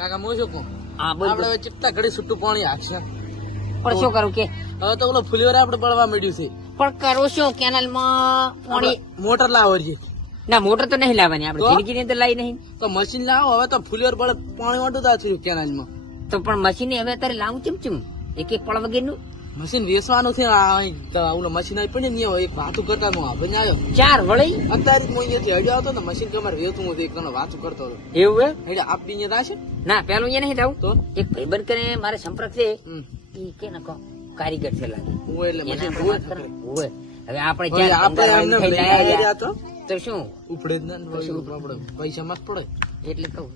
કાકા હું શું કહું હા બોલ આપડે હવે કેટલા ઘડી છૂટું પાણી હાકશે પણ શું કરું કે હવે તો ઓલો ફુલીવર આપડે બળવા માંડ્યું છે પણ કરું શું કેનાલ માં પાણી મોટર લાવો છે ના મોટર તો નહીં લાવવાની આપણે તો? જિંદગી ની તો લાવી નહીં તો મશીન લાવો હવે તો ફુલીવર બળ પાણી વાંટું થયું કેનાલ માં તો પણ મશીન હવે અત્યારે લાવું ચમચમ એક એક પળ વગેરેનું મશીન વેચવાનું છે ઓલું મશીન આવી પડે ને એક વાતું કરતા હું આપણે આવ્યો ચાર વળી અત્યારે જ હું અહીંયાથી હડ્યો હતો ને મશીન તમારે વેચવું હતું એક વાતું કરતો હતો એવું એટલે આપી અહીંયા થશે ના પેલું અહીંયા નહીં જાવ તો એક ભાઈબંધ કરીને મારે સંપર્ક છે હમ. ઈ કે ના કહો કારીગર છે લાગે હું એટલે એના મશીન પર વાત કરો. હોવે. હવે આપણે હવે જ્યાં આપણે ધંધા એમને થઈ લઈને લાયા આવી રહ્યા, રહ્યા તો તો શું ઉપડે જ ના ને પછી આપણે પૈસા માં જ પડે એટલે કહું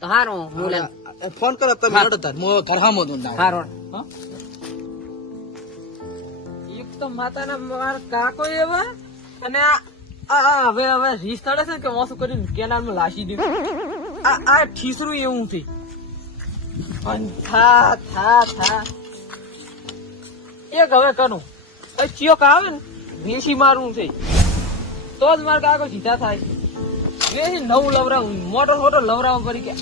તો હારું હું લે ફોન કરો તમે હડો તાર હું ઘરહામો દઉં ના હારું એક તો માતાના મારા કાકો એવા અને આ હવે રીસ તળે છે કે મોસું કરીને કેનાલમાં લાસી દીધું આ ઠીસરું એવું છે અને થા એક હવે કરું ચિયોક આવે ને વેસી મારવું છે તો જ મારા કાકો સીધા થાય વેસી નવું લવરાવું મોટો લવરાવું પડી કે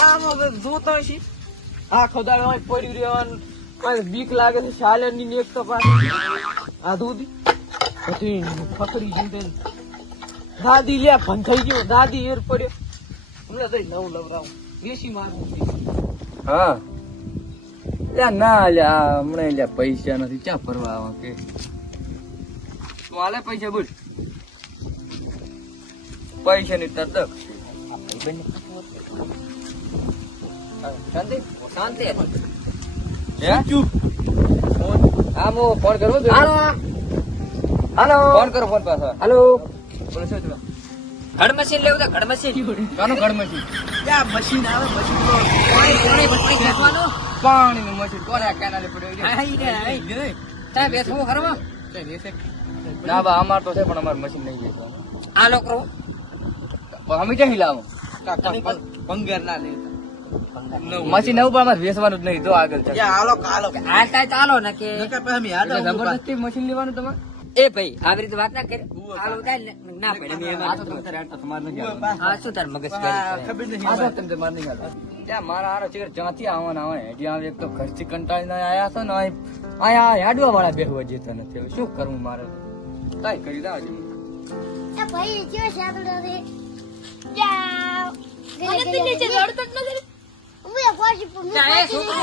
આમાં જોતો છે આખો દાડો અહીં પડ્યું રહેવાનું મને બીક લાગે છે સાયલેન્ટ ની એક તો પાછી આ દૂધ પછી ફકરી ગયું તે દાદી લે ભન થઈ ગયો દાદી એર પડ્યો હમણાં જઈ નવું લવરાવું વેસી મારવું છે હા લ્યા ના લ્યા હમણાં લ્યા પૈસા નથી ક્યાં ફરવા આવા કે તું હાલે પૈસા બોલ પૈસા ની તરત શાંતિ શાંતિ હે હા હું ફોન કરવો હાલો હાલો ફોન કરો ફોન પાછા હાલો બોલો શું થયું? ઘડ મશીન લેવું તો ઘડ મશીન કાનું ઘરમાં છે ત્યાં મશીન આવે મશીન પાણીનું મશીન કોને આ કેનાલે પડ્યો ત્યાં બેસવું ખરું ના બા અમાર તો છે પણ અમાર મશીન નહીં છે આ લોકો અમે ક્યાંથી લાવો પંગેર ના લે મશીન નવું પણ અમારે વેચવાનું જ નહીં જો આગળ છે હાલો હાલો આ કાંઈ ચાલો ને કે એટલે જબરદસ્તી મશીન લેવાનું તમારે એ ભાઈ આવી રીતે વાત ના કરે હાલો થાય ને ના પડે મેં આ તો તમે તારે આટલા તમારે નથી આવવાનું. હા શું તાર મગજ કરે ખબર આ નહીં તો તમે તમારે નહીં આવવાનું. ત્યાં મારા હારો ચીકર જ્યાંથી આવવાના આવે હજી આવે એક તો ઘરથી કંટાળીને આયા છો ને અહીંયા હેડવા વાળા બેહવા જતા નથી હવે શું કરવું મારે કાંઈ કરી દા હજી. એ ભાઈ કેવો શાકડો છે જાવ મને તો નીચે લડતો જ નથી હું એ કોશી પર ના, એ છોકરો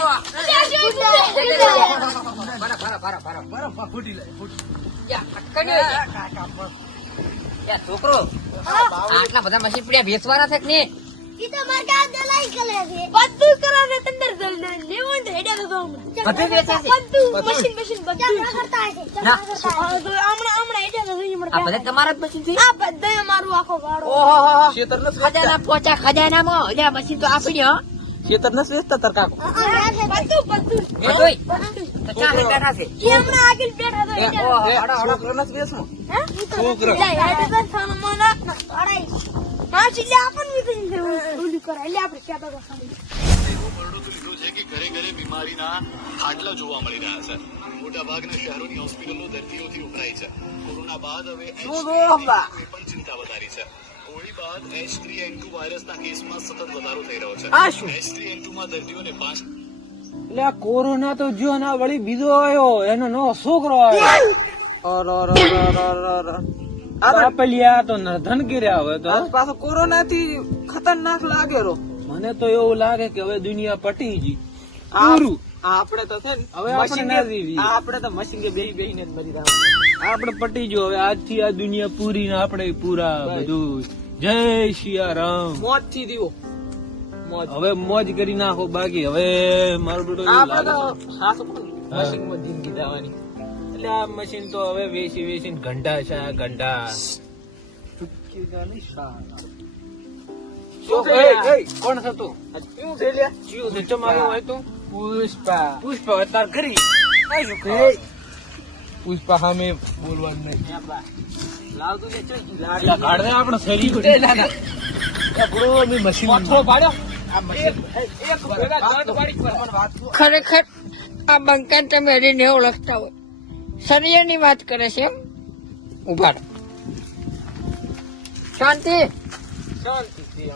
છોકરો આટલા બધા મશીન પડ્યા વેચવાના છે કે નહીં ઈ તો માર કા દલાઈ કરે છે બધું કરાવે તંદર દલ લેવન હેડ્યા તો બધું વેચે છે બધું મશીન બધું કરતા છે ના. હમણાં હેડ્યા તો આ બધા તમારા જ મશીન છે આ બધા મારું આખો વાળો ઓહો ખેતર ન ખજાના પોચા ખજાનામાં હજા મશીન તો આપી દો ખેતર ન વેચતા તાર કાકો બધું બધુંય? તો ચા લઈને બેઠા છે એ હમણાં આગળ બેઠા તો હેડ્યા ઓહો, હડો, હડો. છોકરા ન વેચવું હે છોકરો લે હેડ્યા તો થાનો મને અડાઈ હા ચીલે આપણ મી ઓલી કરાય લે આપણે ક્યાં તો ખાલી એવું બરડો તો લીધો છે કે ઘરે ઘરે બીમારીના ખાટલા જોવા મળી રહ્યા છે મોટાભાગના શહેરોની હોસ્પિટલો દર્દીઓથી ઉભરાઈ છે કોરોના બાદ હવે H3N2 પણ ચિંતા વધારી છે હોળી બાદ H3N2 વાયરસના કેસમાં સતત વધારો થઈ રહ્યો છે આ શું? H3N2 માં દર્દીઓને 5 એટલે આ કોરોના તો જો ના વળી બીજો આવ્યો એનો નવો છોકરો આવ્યો પેલી તો ધન કર્યા હવે તો પાછો કોરોના થી ખતરનાક લાગેલો મને તો એવું લાગે કે હવે દુનિયા પટી ગઈ પૂરું આપણે તો છે ને હવે આપણે મશીન ના જીવીએ. આપણે તો મશીન કે બેહી બેહીને જ મરી રહ્યા આપણે પટી ગયો હવે આજથી આ દુનિયા પૂરી ને આપણે પૂરા બધું જય સિયારામ મોત થી દીવો મોજ હવે મોજ કરી નાખો બાકી હવે મારું બેટો એવું આપણે લાગે તો છે. સાસુ મશીન માં જિંદગી દાવાની એટલે આ મશીન તો હવે વેચી ઘંટા છે આ ઘંટા કોણ થતું શું છે લ્યા જીવ સિસ્ટમ આવ્યો હોય તો પુષ્પા પુષ્પા અતાર કરી પુષ્પા સામે બોલવાનું નહીં લાવતું ને ચોઈ ગયું. કાઢ દે આપણે શરીર મશીન પથ્થરો પાડ્યો આ મશીન ખરેખર આ બંકાન તમે હરીને ઓળખતા હોય શરીરની વાત કરે છે એમ ઉભા રહો. શાંતિ શાંતિથી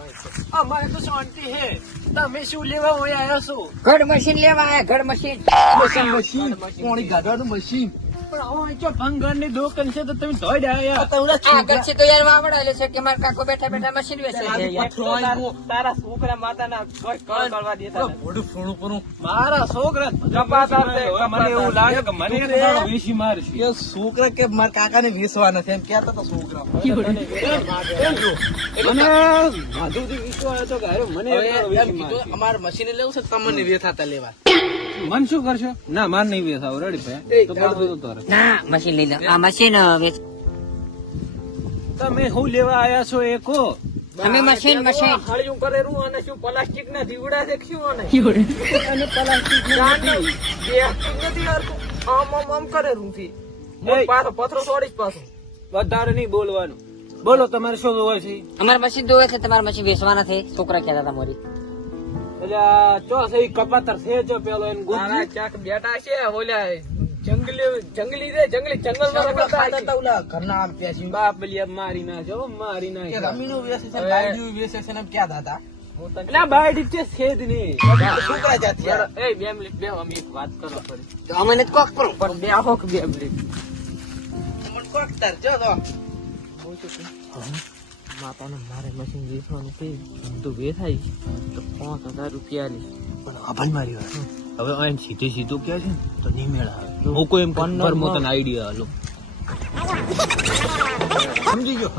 અમારે તો શાંતિ હે. તમે શું લેવા હોય આવ્યા છો? ઘર મશીન લેવા આયા, ઘર મશીન. મશીન કોણી ગાઢવાનું મશીન પણ હવે જો ભંગાર ની દુકાન છે તો તમે ધોઈ આવ્યા. આગળ છે તો યાર વાવડાયેલું છે કે મારા કાકો બેઠા બેઠા મશીન વેચે છે યાર. તારા છોકરા માતાના કોઈ કળ કરવા દેતા નથી. મોઢું ફોડું કરું મારા છોકરા કપાતા છે. મને એવું લાગે કે મને એક દાડો વેચી મારશે. કે છોકરા કે મારા કાકા ને વેચવા નથી એમ કેતા તો છોકરા મને માધુથી વિશ્વાસ હતો કે અરે મને એક દાડો વેચી મારશે. અમારે મશીન લેવું છે તમને વેચાતા લેવા મન શું કરશો? ના માર નહીં વેચાવ રેડી ભાઈ તો પડતો તો તારે. ના મશીન લઈ લે. આ મશીન વેચ. તમે શું લેવા આયા છો એ કહો. અમે મશીન હળિયું કરેલું અને શું પ્લાસ્ટિક ના દીવડા છે કે શું આને? અને પ્લાસ્ટિક નથી આમ કરેલું છે. પાછો પથરો છોડીશ પાછો. વધારે નહીં બોલવાનું. બોલો તમારે શું હોય છે? અમારે મશીન દોવે છે, તમારે મશીન વેચવાના છે. છોકરા કહેતા હતા મોરી. એટલે ચો છે ઈ કપાતર છે જો પેલો એમ ગુંજી ચાક બેટા છે ઓલ્યા જંગલી જંગલ માં રખડતા ઓલા ઘરના આમ પેસી બાપ બલિયા મારી નાખ્યો મારી કે નાખ્યો. રમીનું વેચે છે ગાડીયું વેચે છે ને એમ ક્યાં હતા ના બાયડી છે જ નહીં. છોકરા જાતી યાર એ 2 મિનિટ બે અમે એક વાત કરો ફરી. અમને કોક કરો. પણ બે આખો 2 મિનિટ મને કોક તાર જો તો માતાને મારે મશીન વેચવાનું છે. તો વેચાય તો 5000 રૂપિયા લે. પણ અભાઈ મારી વાત હવે એમ સીધું ક્યાં છે તો નહીં મેળા હું કોઈ એમ પરમોતન આઈડિયા હાલો. સમજી ગયો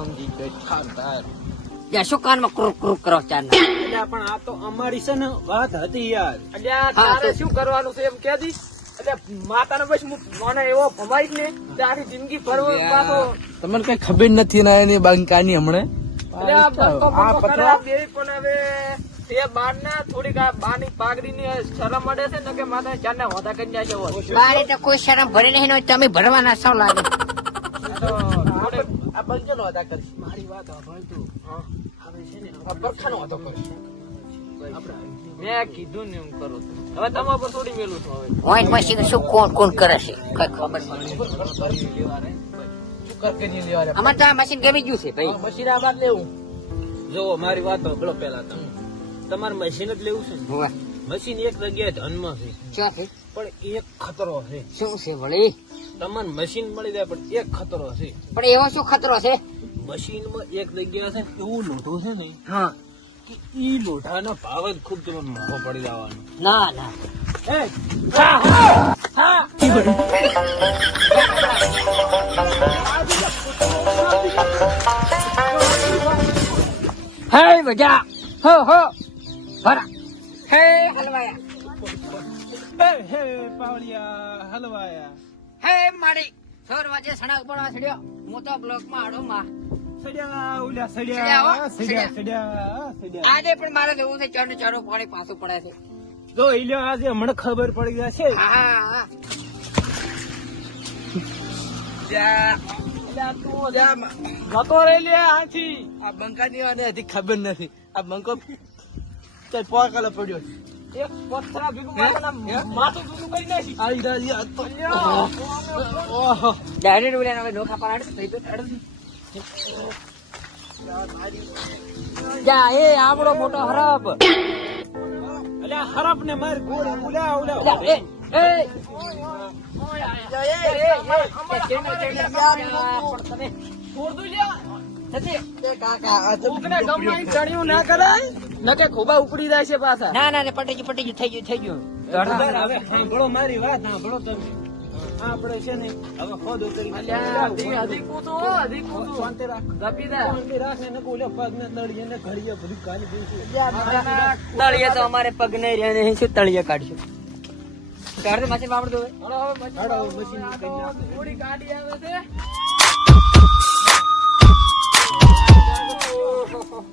યાર શું કાનમાં ક્રુક ક્રુક કરો ચાર ના. એટલે પણ આ તો અમારી છે ને વાત હતી યાર. એટલે તારે શું કરવાનું છે એમ કે દી. એટલે માતાને બસ મને એવો ભમાઈશ ને કે આખી જિંદગી ભરવો પાછો. તમને કઈ ખબર નથી ના એની બંકાની હમણે એટલે આ બંકો બંકો કરે આ બે પણ હવે તે બાર ને થોડીક આ બાની પાઘડી ની શરમ મળે છે ને કે માતા ચાર ને હોતા કરી જાય છે. બારે તો કોઈ શરમ ભરી નહીં હોય, તમે ભરવાના સૌ લાગે. આ બંકેનો હતા કરીશ મારી વાત સાંભળ તું. હવે છે ને આ બરખાનો હતો કરીશ મેં કીધું ને એમ કરો છો. હવે તમારા પર થોડી મેલું છું. હવે હોય મશીન શું કોણ કોણ કરે છે કઈ ખબર નથી. શું કરકે નહીં લેવા રે અમારે તો આ મશીન ગમી ગયું છે ભાઈ. મશીન આ બાદ લેવું જો મારી વાત સાંભળો પેલા તમે. તમારે મશીન જ લેવું છે ને? હોવે. મશીન એક જગ્યાએ ધનમાં છે શું છે? પણ એક ખતરો છે. શું છે વળી? તમને મશીન મળી જાય પણ એક ખતરો છે. પણ એવો શું ખતરો છે? મશીનમાં એક જગ્યા છે એવું લોઢું છે ને હા. કે ઈ લોઢાનો ભાવ જ ખૂબ તમને મોંઘો પડી જવાનો. ના ના. હે મજા હો ભરા હે હલવાયા હે પાવલિયા હલવાયા હે મારી 4 વાગે સણા ઉપર ચડ્યો. હું તો બ્લોક માં આડો માં સડ્યા આજે પણ મારે જવું છે. ચાર ચારો પાણી પાછું પડે છે. જો ઈલ્યો આજે હમણાં ખબર પડી જશે. હા જતો રહી લે આથી. આ બંકાની અને હજી ખબર નથી આ બંકો ચાલ પોકાલો પડ્યો એક પથરા ભેગું માથું ભેગું કરી નાખી. આવી રાજી ઓહો ડાયરેક્ટ બોલ્યા હવે નોખા પાડ થઈ ગયો. જા એ આવડો મોટો હરપ. અલ્યા હરપ ને માર ગોળી ઉલ્યા એ એ ના કરાય ન કે ખોબા ઉપડી જાય છે પાછા. ના ના પટી ગયું થઈ ગયું. હવે સાંભળો મારી વાત સાંભળો તમે. આપણે છે ને હવે ખોદો કરી શાંતિ રાખ ને બોલે પગ ને તળિયે ને ઘડીએ બધું કાઢી દઈશું. તળિયે તો અમારે પગ નહીં રહે નહીં શું તળિયે કાઢશું. કાઢ મશીન વાપરતો હોય. થોડી ગાડી આવે છે.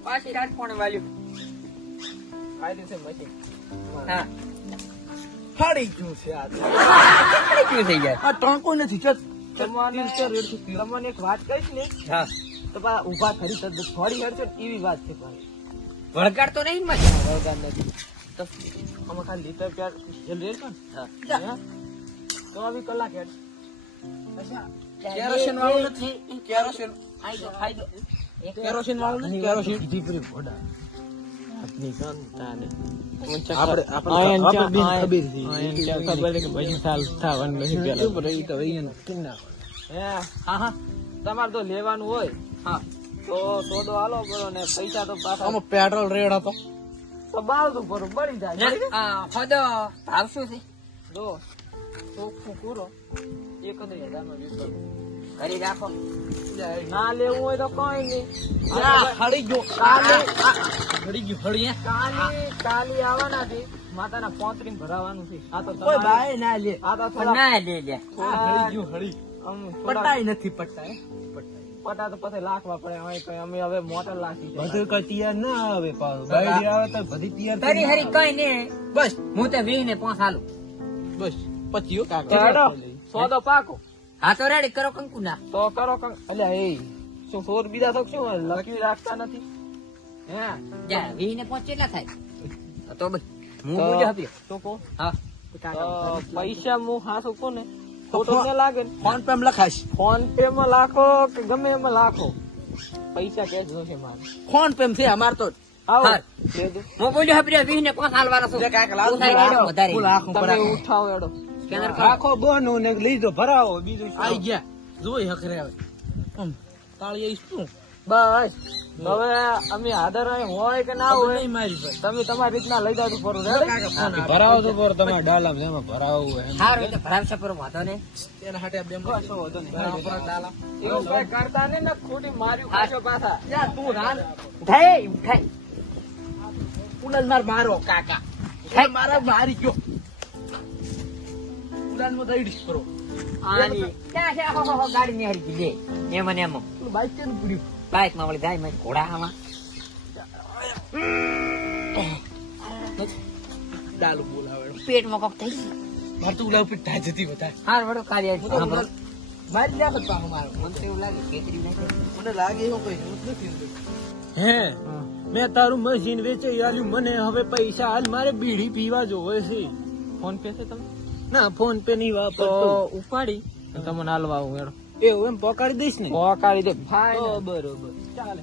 પાછી રાત કોણે વાલ્યું. કાઢ્યું છે મશીન. હા ફાડી ગયું છે આ શું થઈ જાય. આ ટાંકો નથી ચલ તમને એક વાત કહીશ ને હા તો પાછા ઉભા ખરી થોડી હેડ છે એવી વાત છે. વળગાડ તો નહીં મશીન. વળગાડ નથી તો આમાં ખાલી લીટર પ્યાર જેલ રેડ કર. તો આવી કલાક હેડ. કેરોસીન વાળું નથી કેરોસીન ખાઈ દો કેરોસીન વાળું નથી કેરોસીન દીકરી ભોડા આપની કંટાને તમારે તો લેવાનું હોય હા તો સોદો હાલો કરો ને પૈસા તો પાછા આમાં પેટ્રોલ રેડ હતો. તો બાવતું ભરું બળી જાય ખોદો ભાવ શું છે જો ચોખ્ખું પૂરો 1000 માં વેચવાનું. કરી રાખો ના લેવું હોય તો કઈ નહીં હળી ગયો. હળી ગયું હળી. કાલે આવવાના છે માતાના 35 ભરાવાનું છે. આ તો કોઈ તમારે- ભાઈ ના લે. આ તો થોડા ના લે લે હળી ગયું હળી. આમ થોડા પટાઈ નથી પટાઈ. પટા તો પછી લાખવા પડે હવે કઈ અમે હવે મોટર લાખી છે. બધું કઈ તૈયાર ના આવે પાછું. બાયડી આવે તો બધી તૈયાર તારી હરી કઈ ને બસ હું તો 20 ને 5 હાલું બસ પછી ચાલો, સોદો પાકો હા તો રેડી કરો કંકુ ના તો કરો અલ્યા એ શું સોર બીજા તો શું લખી રાખતા નથી હે જા 20 ને 5 કેટલા થાય તો બસ હું તો- બોલ્યો હપ્યો તો કહો હા તો પૈસા હું હાસું કહું ને ખોટું ન લાગે ને ફોન પે લખાશ. ફોન પે માં લાખો કે ગમે એમાં લાખો પૈસા કેશ જોશે મારે ફોન પે છે અમાર તો. આવો હા. દે દો. હું બોલ્યો હપ્યો 20 ને 5 હાલવાના છું જે કાંઈક લાવ હું થાય રેડો વધારે ફૂલ આંખો તમે પડાકો. ઉઠાવો એડો સ્કેનર કરો રાખો બોનું ને લીધો ભરાવો બીજું શું? આઈ ગયા જોઈ હકરે આવે તાળી શું બસ હવે અમે હાજર હોય કે ના હોય નહીં મારી ભાઈ. તમે તમારી રીતના લઈ જાવ ફરો કાકા ફોન આવે. ભરાવો તો પર તમારે ડાલામાં જેમાં ભરાવું હોય એમ. હારું એટલે ભરાવશે પર વાંધો ને એના હાટે આ બે માં ભરાવો પર ડાલા. એવું કઈ કરતા નહીં ને ખોટી માર્યું ખાશો પાછા યાર તું રાન થાય થાય ઉડાન માર મારો કાકા થાય. મારા મારી ગયો ઉડાન માં દઈડીશ કરો. આની ક્યાં છે હો હો ગાડી ને હરી ગઈ લે એમ ને એમ પેલું બાઈક કેમ પડ્યું? બાઈક માં વળી જાય મેં ઘોડા આમાં ડાલુ બોલાવે. પેટમાં કોક થઈ ગયું માર તો ઉલાવ પીઠ જતી વધારે. હાર વડો કાર્ય હું તો ઉલાવ મારી લ્યા પછી પાછો મારો. મને તો એવું લાગે કેતરી નાખે મને લાગે એવું કઈ નથી. હે મેં તારું મશીન વેચાઈ આલ્યું મને હવે પૈસા હાલ મારે બીડી પીવા જોવે છે ફોન પે છે તમે ના ફોન પે નહીં વાપરતો ઉપાડી તમને હાલવા આવું હેડો એવું એમ પકડી દઈશ ને. પકાડી દે ફાઈન બરોબર ચાલે